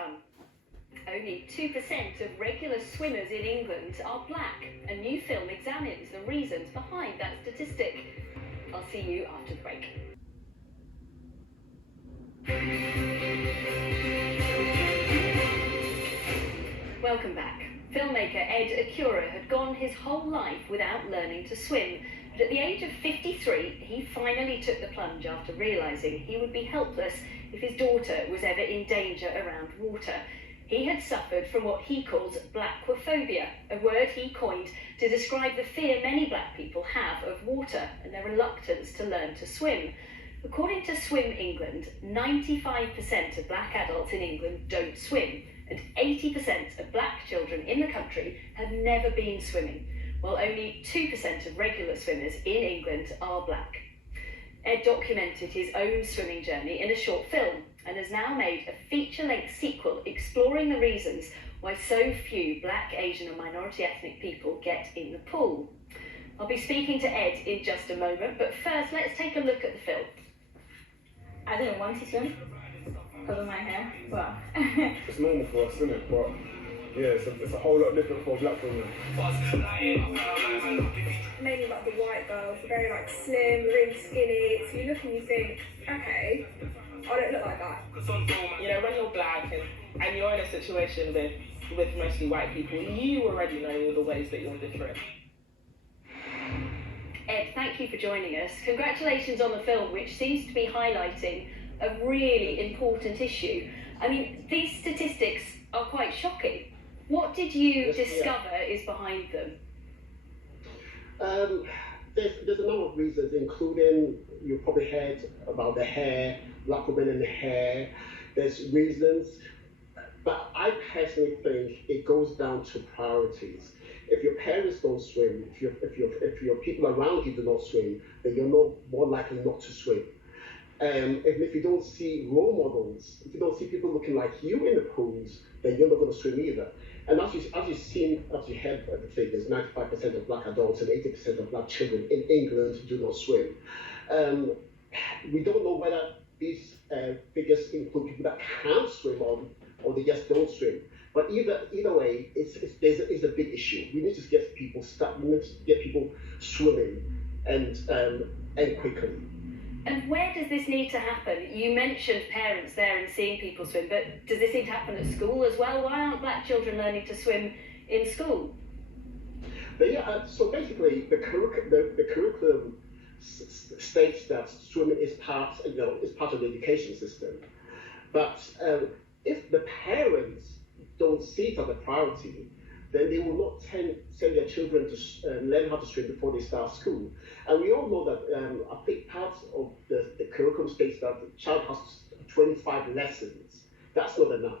come. Only 2% of regular swimmers in England are black. A new film examines the reasons behind that statistic. I'll see you after the break. Welcome back. Filmmaker Ed Accura had gone his whole life without learning to swim, but at the age of 53, he finally took the plunge after realising he would be helpless if his daughter was ever in danger around water. He had suffered from what he calls blackophobia, a word he coined to describe the fear many black people have of water and their reluctance to learn to swim. According to Swim England, 95% of black adults in England don't swim, and 80% of black children in the country have never been swimming, while only 2% of regular swimmers in England are black. Ed documented his own swimming journey in a short film and has now made a feature-length sequel exploring the reasons why so few black, Asian and minority ethnic people get in the pool. I'll be speaking to Ed in just a moment, but first let's take a look at the film. I didn't want to swim because of my hair. Well, it's normal for us, isn't it? But yeah, it's a whole lot different for a black woman. Mainly like the white girls, very like slim, really skinny. So you look and you think, okay, I don't look like that. You know, when you're black and you're in a situation with mostly white people, you already know the ways that you're different. Ed, thank you for joining us. Congratulations on the film, which seems to be highlighting a really important issue. I mean, these statistics are quite shocking. What did you discover is behind them? There's a number of reasons, including you probably heard about the hair, black women and the hair. There's reasons, but I personally think it goes down to priorities. If your parents don't swim, if your people around you do not swim, then you're more likely not to swim. And if you don't see role models, if you don't see people looking like you in the pools, then you're not going to swim either. And as you heard the figures, 95% of black adults and 80% of black children in England do not swim. We don't know whether these figures include people that can swim or they just don't swim. But either way, it's a big issue. We need to get people swimming and quickly. And where does this need to happen? You mentioned parents there and seeing people swim, but does this need to happen at school as well? Why aren't black children learning to swim in school? But yeah, so basically the curriculum states that swimming is part of the education system. But if the parents don't see it as a priority, then they will not send their children to learn how to swim before they start school. And we all know that a big part of the curriculum states that the child has 25 lessons. That's not enough.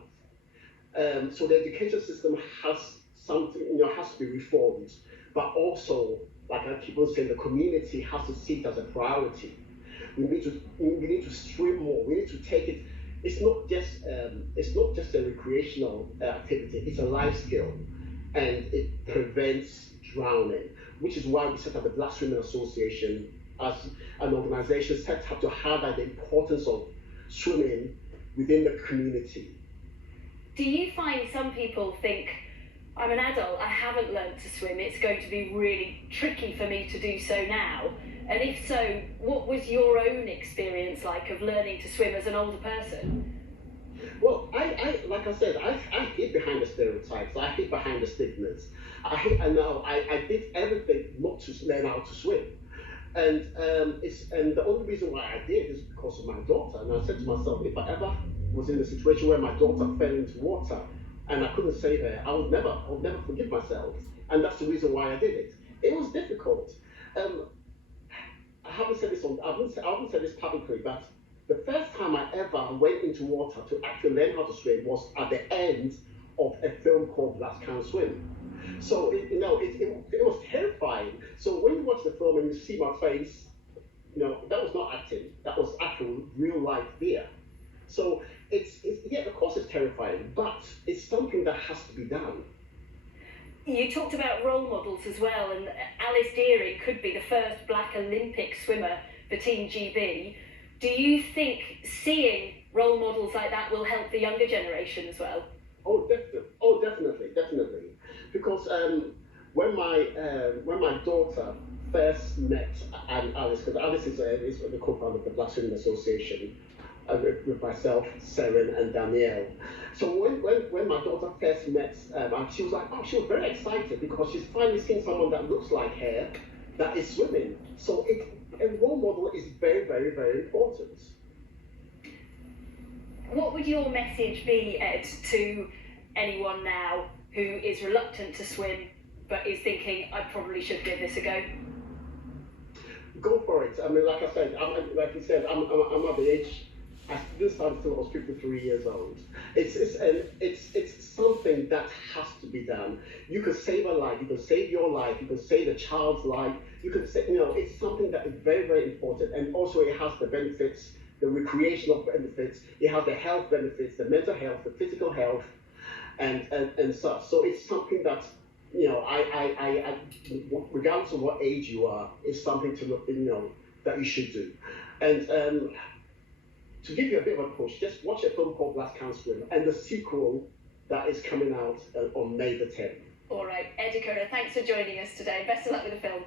So the education system has has to be reformed. But also, like I keep on saying, the community has to see it as a priority. We need to swim more. We need to take it. It's not just a recreational activity. It's a life skill, and it prevents drowning. Which is why we set up the Black Swimming Association as an organization set up to highlight the importance of swimming within the community. Do you find some people think, I'm an adult, I haven't learned to swim, it's going to be really tricky for me to do so now? And if so, what was your own experience like of learning to swim as an older person? Well, like I said, I hid behind the stereotypes, I hid behind the stigmas. I did everything not to learn how to swim. And the only reason why I did is because of my daughter. And I said to myself, if I ever was in a situation where my daughter fell into water and I couldn't save her, I would never forgive myself. And that's the reason why I did it. It was difficult. I haven't said this publicly, but the first time I ever went into water to actually learn how to swim was at the end of a film called Black Can Swim. So it was terrifying. So when you watch the film and you see my face, that was not acting. That was actual real life fear. So of course it's terrifying, but it's something that has to be done. You talked about role models as well, and Alice Dearing could be the first black Olympic swimmer for Team GB. Do you think seeing role models like that will help the younger generation as well. Definitely. Because when my daughter first met Alice, because Alice is the co-founder of the Black Swimming Association, with myself, Seren, and Danielle. So when my daughter first met, she was like, she was very excited because she's finally seen someone that looks like her that is swimming. So a role model is very, very, very important. What would your message be, Ed, to anyone now who is reluctant to swim but is thinking, I probably should give this a go? Go for it. I mean, like I said, I'm at the age. This time I was 53 years old. It's something that has to be done. You can save a life. You can save your life. You can save a child's life. You can say, it's something that is very, very important. And also, it has the benefits, the recreational benefits. It has the health benefits, the mental health, the physical health, and such. So it's something that, I regardless of what age you are, it's something to look, that you should do. And to give you a bit of a push, just watch a film called Last Can Swim and the sequel that is coming out on May the 10th. All right, Ed Accura, thanks for joining us today. Best of luck with the film.